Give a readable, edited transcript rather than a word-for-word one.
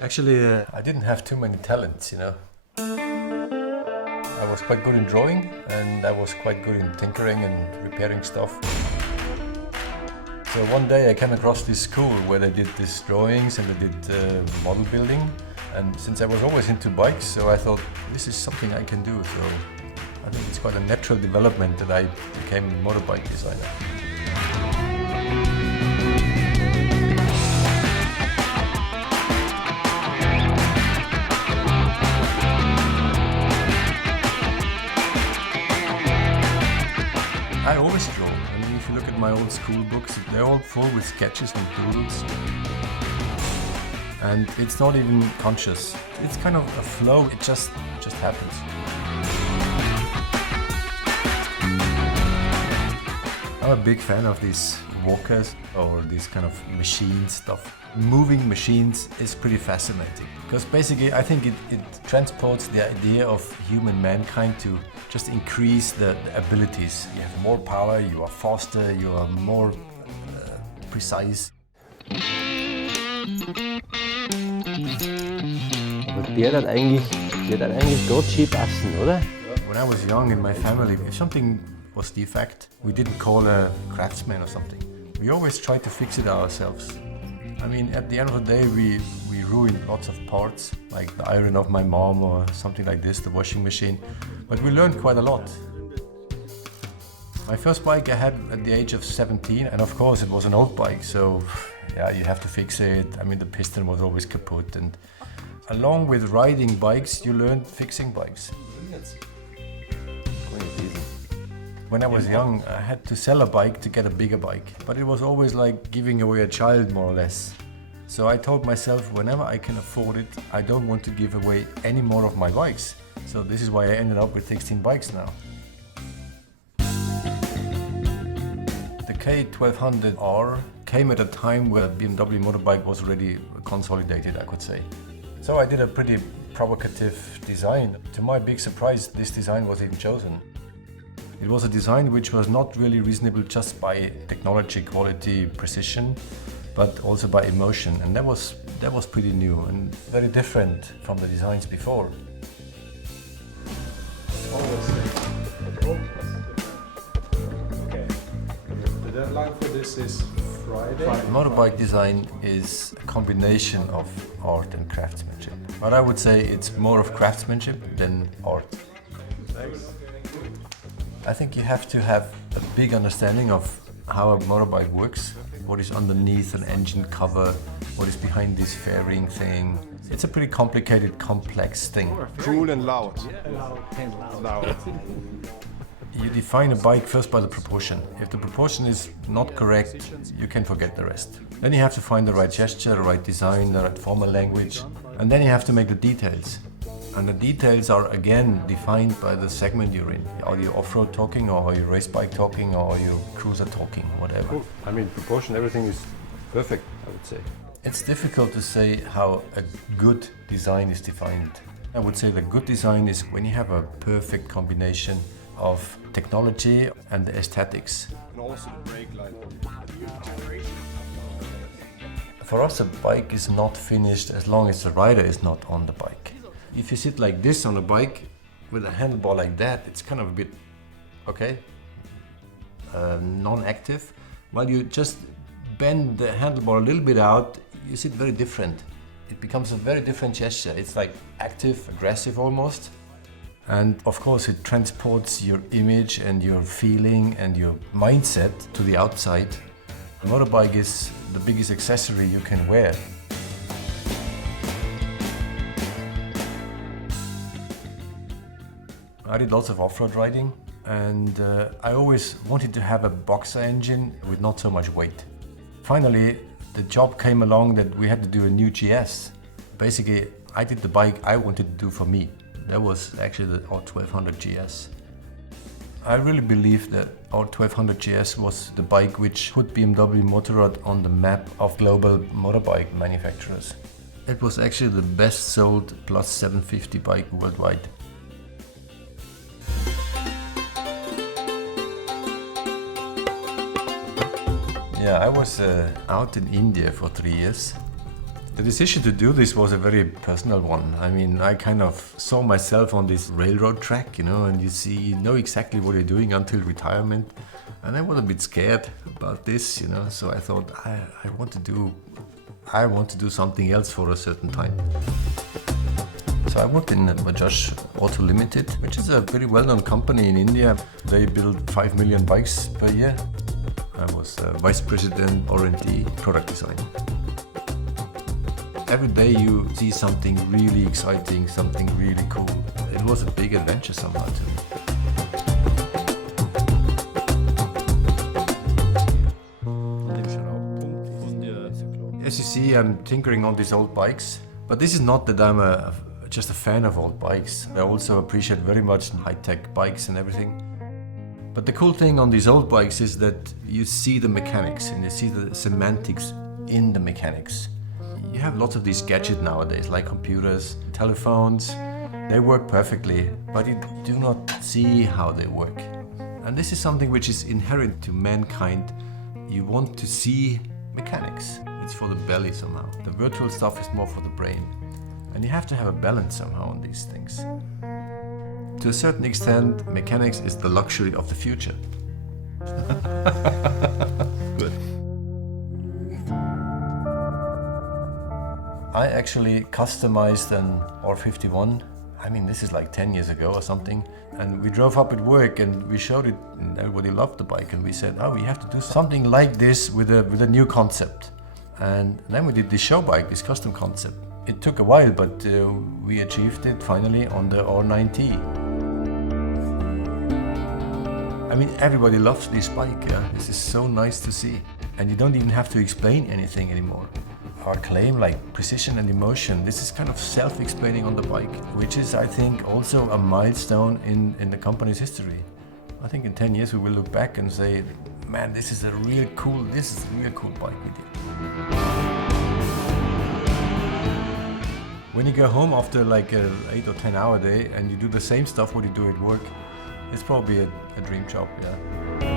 Actually, I didn't have too many talents, you know. I was quite good in drawing and I was quite good in tinkering and repairing stuff. So one day I came across this school where they did these drawings and they did model building. And since I was always into bikes, so I thought this is something I can do. So I think it's quite a natural development that I became a motorbike designer. I always draw. I mean, if you look at my old school books, they're all full with sketches and doodles. And it's not even conscious. It's kind of a flow, it just happens. I'm a big fan of these walkers or this kind of machine stuff. Moving machines is pretty fascinating because basically I think it transports the idea of human mankind to just increase the abilities. You have more power, you are faster, you are more precise. Aber der hat eigentlich Gott schön passen, oder? When I was young in my family, if something was defect, we didn't call a craftsman or something. We always tried to fix it ourselves. I mean, at the end of the day, we ruined lots of parts, like the iron of my mom or something like this, the washing machine. But we learned quite a lot. My first bike I had at the age of 17, and of course it was an old bike, so yeah, you have to fix it. I mean, the piston was always kaput, and along with riding bikes, you learn fixing bikes. When I was young, I had to sell a bike to get a bigger bike, but it was always like giving away a child, more or less. So I told myself, whenever I can afford it, I don't want to give away any more of my bikes. So this is why I ended up with 16 bikes now. The K1200R came at a time where BMW motorbike was already consolidated, I could say. So I did a pretty provocative design. To my big surprise, this design was even chosen. It was a design which was not really reasonable just by technology, quality, precision, but also by emotion. And that was pretty new and very different from the designs before. Okay. The deadline for this is Friday. Motorbike design is a combination of art and craftsmanship. But I would say it's more of craftsmanship than art. Thanks. I think you have to have a big understanding of how a motorbike works, what is underneath an engine cover, what is behind this fairing thing. It's a pretty complicated, complex thing. Cool and loud. Loud. You define a bike first by the proportion. If the proportion is not correct, you can forget the rest. Then you have to find the right gesture, the right design, the right formal language, and then you have to make the details. And the details are again defined by the segment you're in. Are you off-road talking, or are you race bike talking, or are you cruiser talking, whatever. Cool. I mean, proportion, everything is perfect, I would say. It's difficult to say how a good design is defined. I would say the good design is when you have a perfect combination of technology and the aesthetics. And also the brake line. For us, a bike is not finished as long as the rider is not on the bike. If you sit like this on a bike with a handlebar like that, it's kind of a bit, okay, non-active. While you just bend the handlebar a little bit out, you sit very different. It becomes a very different gesture. It's like active, aggressive almost. And of course it transports your image and your feeling and your mindset to the outside. A motorbike is the biggest accessory you can wear. I did lots of off-road riding, and I always wanted to have a boxer engine with not so much weight. Finally, the job came along that we had to do a new GS. Basically, I did the bike I wanted to do for me. That was actually the R1200 GS. I really believe that R1200 GS was the bike which put BMW Motorrad on the map of global motorbike manufacturers. It was actually the best sold plus 750 bike worldwide. Yeah, I was out in India for 3 years The decision to do this was a very personal one. I mean, I kind of saw myself on this railroad track, and you know exactly what you're doing until retirement. And I was a bit scared about this, so I thought I want to do something else for a certain time. So I worked in Bajaj Auto Limited, which is a very well-known company in India. They build 5 million bikes per year. I was Vice President R&D Product Design. Every day you see something really exciting, something really cool. It was a big adventure somehow to me. As you see, I'm tinkering on these old bikes, but this is not that I'm just a fan of old bikes. I also appreciate very much high-tech bikes and everything. But the cool thing on these old bikes is that you see the mechanics and you see the semantics in the mechanics. You have lots of these gadgets nowadays, like computers, telephones. They work perfectly, but you do not see how they work. And this is something which is inherent to mankind. You want to see mechanics. It's for the belly somehow. The virtual stuff is more for the brain. And you have to have a balance somehow on these things. To a certain extent, mechanics is the luxury of the future. Good. I actually customized an R51. I mean, this is like 10 years ago or something. And we drove up at work and we showed it and everybody loved the bike. And we said, we have to do something like this with a new concept. And then we did this show bike, this custom concept. It took a while, but we achieved it finally on the R9T. I mean, everybody loves this bike, yeah? This is so nice to see. And you don't even have to explain anything anymore. Our claim, like precision and emotion, this is kind of self-explaining on the bike, which is, I think, also a milestone in the company's history. I think in 10 years we will look back and say, man, this is a real cool bike we did. When you go home after like an 8 or 10 hour day and you do the same stuff what you do at work, it's probably a dream job, yeah.